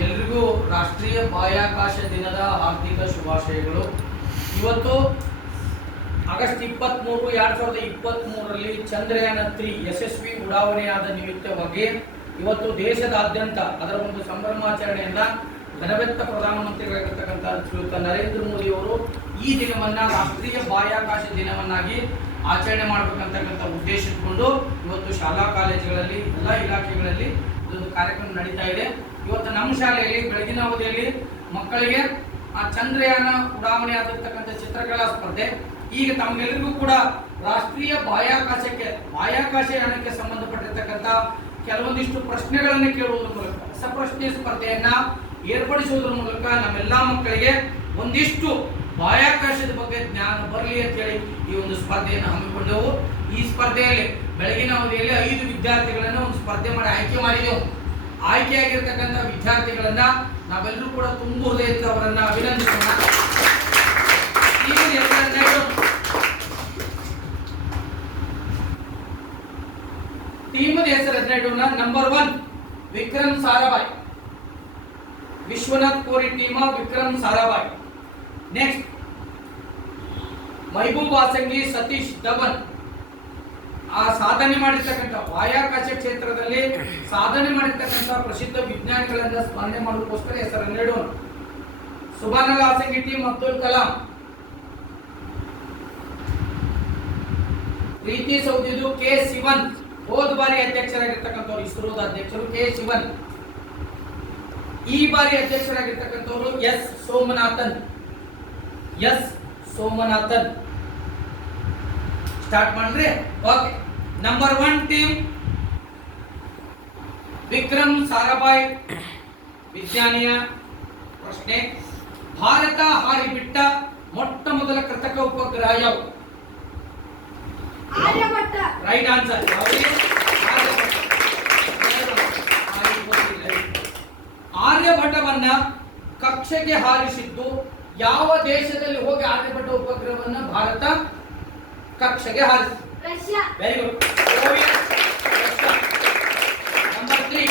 ಎಲ್ರಿಗೂ ರಾಷ್ಟ್ರೀಯ ಬಾಹ್ಯಾಕಾಶ ದಿನದ ಹಾರ್ದಿಕ ಶುಭಾಶಯಗಳು. ಇವತ್ತು ಆಗಸ್ಟ್ ಇಪ್ಪತ್ತ್ಮೂರು ಎರಡು ಸಾವಿರದ ಇಪ್ಪತ್ತ್ಮೂರರಲ್ಲಿ ಚಂದ್ರಯಾನ ತ್ರೀ ಯಶಸ್ವಿ ಉಡಾವಣೆಯಾದ ನಿಮಿತ್ತವಾಗಿ ಇವತ್ತು ದೇಶದಾದ್ಯಂತ ಅದರ ಒಂದು ಸಂಭ್ರಮಾಚರಣೆಯನ್ನ ಘನವೆತ್ತ ಪ್ರಧಾನಮಂತ್ರಿಗಳಾಗಿರ್ತಕ್ಕಂಥ ಶ್ರೀಯುತ ನರೇಂದ್ರ ಮೋದಿ ಅವರು ಈ ದಿನವನ್ನ ರಾಷ್ಟ್ರೀಯ ಬಾಹ್ಯಾಕಾಶ ದಿನವನ್ನಾಗಿ ಆಚರಣೆ ಮಾಡಬೇಕಂತಕ್ಕಂಥ ಉದ್ದೇಶ ಇಟ್ಕೊಂಡು ಇವತ್ತು ಶಾಲಾ ಕಾಲೇಜುಗಳಲ್ಲಿ, ಎಲ್ಲ ಇಲಾಖೆಗಳಲ್ಲಿ ಇದೊಂದು ಕಾರ್ಯಕ್ರಮ ನಡೀತಾ ಇದೆ. ಇವತ್ತು ನಮ್ಮ ಶಾಲೆಯಲ್ಲಿ ಬೆಳಗಿನ ಅವಧಿಯಲ್ಲಿ ಮಕ್ಕಳಿಗೆ ಆ ಚಂದ್ರಯಾನ ಉಡಾವಣೆ ಆಗಿರ್ತಕ್ಕಂಥ ಚಿತ್ರಕಲಾ ಸ್ಪರ್ಧೆ. ಈಗ ತಮಗೆಲ್ಲರಿಗೂ ಕೂಡ ರಾಷ್ಟ್ರೀಯ ಬಾಹ್ಯಾಕಾಶಕ್ಕೆ, ಬಾಹ್ಯಾಕಾಶ ಯಾನಕ್ಕೆ ಸಂಬಂಧಪಟ್ಟಿರ್ತಕ್ಕಂಥ ಕೆಲವೊಂದಿಷ್ಟು ಪ್ರಶ್ನೆಗಳನ್ನು ಕೇಳುವುದರ ಮೂಲಕ ರಸಪ್ರಶ್ನೆ ಸ್ಪರ್ಧೆಯನ್ನ ಏರ್ಪಡಿಸುವುದರ ಮೂಲಕ ನಮ್ಮೆಲ್ಲ ಮಕ್ಕಳಿಗೆ ಒಂದಿಷ್ಟು ಬಾಹ್ಯಾಕಾಶದ ಬಗ್ಗೆ ಜ್ಞಾನ ಬರಲಿ ಅಂತ ಹೇಳಿ ಈ ಒಂದು ಸ್ಪರ್ಧೆಯನ್ನು ಹಮ್ಮಿಕೊಂಡೆವು. ಈ ಸ್ಪರ್ಧೆಯಲ್ಲಿ ಬೆಳಗಿನ ಅವಧಿಯಲ್ಲಿ ಐದು ವಿದ್ಯಾರ್ಥಿಗಳನ್ನು ಒಂದು ಸ್ಪರ್ಧೆ ಮಾಡಿ ಆಯ್ಕೆ ಮಾಡಿದೆವು. ಆಯ್ಕೆಯಾಗಿರ್ತಕ್ಕಂಥ ವಿದ್ಯಾರ್ಥಿಗಳನ್ನ ನಾವೆಲ್ಲರೂ ಕೂಡ ತುಂಬು ಹೃದಯದಿಂದ ಅವರನ್ನ ಅಭಿನಂದಿಸೋಣ. ಟೀಮದ ಹೆಸರು ಇಡೋಣ number one Vikram Sarabhai. Vishwanath Kori team, Vikram Sarabhai. Next Mehboob Asangi Satish ಆ ಸಾಧನೆ ಮಾಡಿರ್ತಕ್ಕಂಥ ಬಾಹ್ಯಾಕಾಶ ಕ್ಷೇತ್ರದಲ್ಲಿ ಸಾಧನೆ ಮಾಡಿರ್ತಕ್ಕಂಥ ಪ್ರಸಿದ್ಧ ವಿಜ್ಞಾನಿಗಳನ್ನ ಸ್ಮರಣೆ ಮಾಡೋದಕ್ಕೋಸ್ಕರ ಹೆಸರನ್ನು ಇಡೋಣ ಸುಬಾನಲ್ ಆಸಂಗಿಟ್ಟಿ ಅಬ್ದುಲ್ ಕಲಾಂ. ಪ್ರೀತಿ ಸೌದಿದು ಕೆ ಶಿವನ್. ಹೋದ ಬಾರಿ ಅಧ್ಯಕ್ಷರಾಗಿರ್ತಕ್ಕಂಥವ್ರು ಇಸ್ರೋದ ಅಧ್ಯಕ್ಷರು ಕೆ ಶಿವನ್. ಈ ಬಾರಿ ಅಧ್ಯಕ್ಷರಾಗಿರ್ತಕ್ಕಂಥವ್ರು S Somanathan. S Somanathan. Start ಮಾಡ್ರಿ. Okay. Number one team Vikram Sarabhai ವಿಜ್ಞಾನಿಯ ಪ್ರಶ್ನೆ. ಭಾರತ ಹಾರಿಬಿಟ್ಟ ಮೊಟ್ಟ ಮೊದಲ ಕೃತಕ ಉಪಗ್ರಹ ಯಾವುದು? ಆರ್ಯಭಟ್ಟ ರೈಟ್ ಆನ್ಸರ್ ಆರ್ಯಭಟವನ್ನ ಕಕ್ಷೆಗೆ ಹಾರಿಸಿದ್ದು ಯಾವ ದೇಶದಲ್ಲಿ ಹೋಗಿ ಆರ್ಯಭಟ ಉಪಗ್ರಹವನ್ನ ಭಾರತ ಕಕ್ಷೆಗೆ ಹಾರಿಸಿತು Russia. Very good number three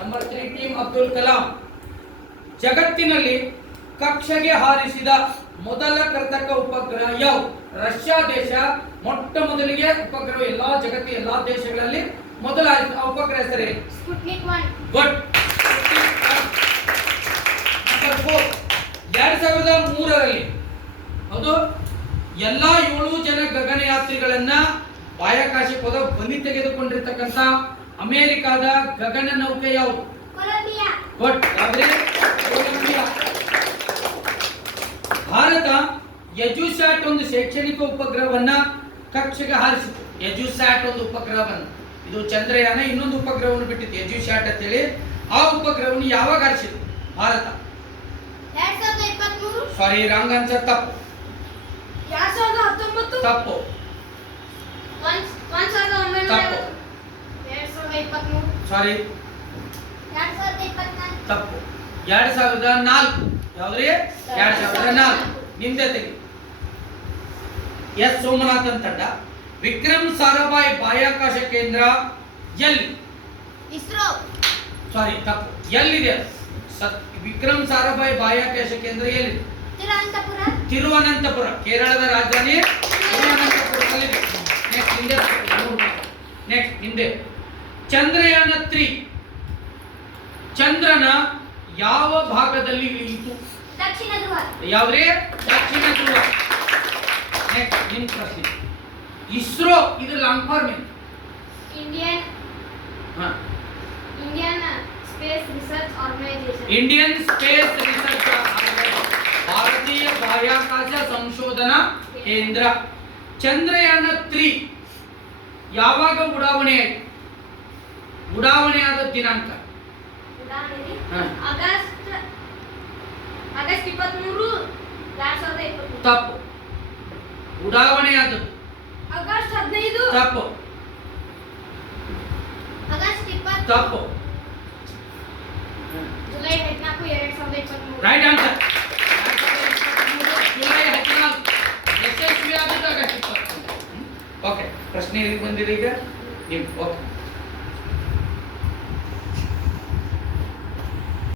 number three team Abdul Kalam ಜಗತ್ತಿನಲ್ಲಿ ಕಕ್ಷೆಗೆ ಹಾರಿಸಿದ ಮೊದಲ ಕೃತಕ ಉಪಗ್ರಹ ಯಾವ ರಷ್ಯಾ ದೇಶ. ಮೊಟ್ಟ ಮೊದಲಿಗೆ ಉಪಗ್ರಹ ಎಲ್ಲಾ ಜಗತ್ತಿನ ಎಲ್ಲಾ ದೇಶಗಳಲ್ಲಿ ಮೊದಲ ಉಪಗ್ರಹ ಹೆಸರೇ ಸ್ಪುಟ್ನಿಕ್ 1 ಗುಡ್ ನಂಬರ್ ಫೋರ್ ಎರಡ್ ಸಾವಿರದ ಮೂರರಲ್ಲಿ ಹೌದು ಎಲ್ಲಾ ಏಳು ಜನ ಗಗನಯಾತ್ರಿಗಳನ್ನ ಬಾಹ್ಯಾಕಾಶ ಪದ ಬಲಿ ತೆಗೆದುಕೊಂಡಿರ್ತಕ್ಕಂಥ ಅಮೆರಿಕಾದ ಗಗನ ನೌಕೆ ಯಾವುದು. ಭಾರತ ಯಜುಸ್ಯಾಟ್ ಒಂದು ಶೈಕ್ಷಣಿಕ ಉಪಗ್ರಹವನ್ನ ಕಕ್ಷೆಗೆ ಹಾರಿಸಿತು. ಯಜುಸ್ಯಾಟ್ ಒಂದು ಉಪಗ್ರಹವನ್ನು. ಇದು ಚಂದ್ರಯಾನ ಇನ್ನೊಂದು ಉಪಗ್ರಹವನ್ನು ಬಿಟ್ಟಿತ್ತು ಯಜುಸ್ಯಾಟ್ ಅಂತೇಳಿ ಆ ಉಪಗ್ರಹವನ್ನು ಯಾವಾಗ ಹಾರಿಸಿತು? ಭಾರತ. ಸಾರಿ ರಾಂಗ್ ಆನ್ಸರ್ ತಪ್ಪು. ತಪ್ಪು. ಸಾರಿ ತಪ್ಪು. ಎರಡ್ ಸಾವಿರದ ನಾಲ್ಕು. ಯಾವ್ದ್ರಿ? ಎರಡ್ ಸಾವಿರದ ನಾಲ್ಕು. ನಿಮ್ದೆ ತೆಗಿ. ಎಸ್. ಸೋಮನಾಥನ್ ತಂಡ ವಿಕ್ರಮ್ ಸಾರಾಭಾಯಿ ಬಾಹ್ಯಾಕಾಶ ಕೇಂದ್ರ ಎಲ್ಲಿ? ಇಸ್ರೋ. ಸಾರಿ ತಪ್ಪು. ಎಲ್ಲಿದೆ? ವಿಕ್ರಮ್ ಸಾರಾಭಾಯಿ ಬಾಹ್ಯಾಕಾಶ ಕೇಂದ್ರ ಎಲ್ಲಿದೆ ತಿರುವನಂತಪುರ. ತಿರುವನಂತಪುರ. ಕೇರಳದ ರಾಜಧಾನಿ ತಿರುವನಂತಪುರದಲ್ಲಿದೆ. ನೆಕ್ಸ್ಟ್ ಹಿಂದೆ ಚಂದ್ರಯಾನ ತ್ರೀ. ಚಂದ್ರನ ಯಾವ ಭಾಗದಲ್ಲಿ ಇಳಿಯಿತು? ದಕ್ಷಿಣ ಧ್ರುವ. ಯಾವ್ದೇ? ದಕ್ಷಿಣ ಧ್ರುವ. ನೆಕ್ಸ್ಟ್ ನಿಮ್ ಪ್ರಶ್ನೆ. ಇಸ್ರೋ ಇದು ಲಾಂಗ್ ಫಾರ್ಮ್ ಏನು? ಇಂಡಿಯನ್ ಹಾ. Indian space research organisation Indian space research ಭಾರತೀಯ ಬಾಹ್ಯಾಕಾಶ ಸಂಶೋಧನಾ ಕೇಂದ್ರ. ಚಂದ್ರಯಾನ ತ್ರೀ. ಯಾವಾಗ ಉಡಾವಣೆ ಆಯ್ತು? ಉಡಾವಣೆ ಆದ ದಿನಾಂಕ? ತಪ್ಪು. ಉಡಾವಣೆ ಆದದ್ದು? ಆಗಸ್ಟ್ ಹದಿನೈದು. ತಪ್ಪು. ಆಗಸ್ಟ್ ಇಪ್ಪತ್ತು ತಪ್ಪು. ಜುಲೈ ಹದಿನಾಲ್ಕು ಎರಡ್ ಸಾವಿರದ ಇಪ್ಪತ್ಮೂರು. ರೈಟ್ ಆನ್ಸರ್ ಜುಲೈ ಹದಿನಾಲ್ಕು ಯಶಸ್ವಿ ಆದದ್ದು ಆಗಸ್ಟ್ ಇಪ್ಪತ್ತು ಓಕೆ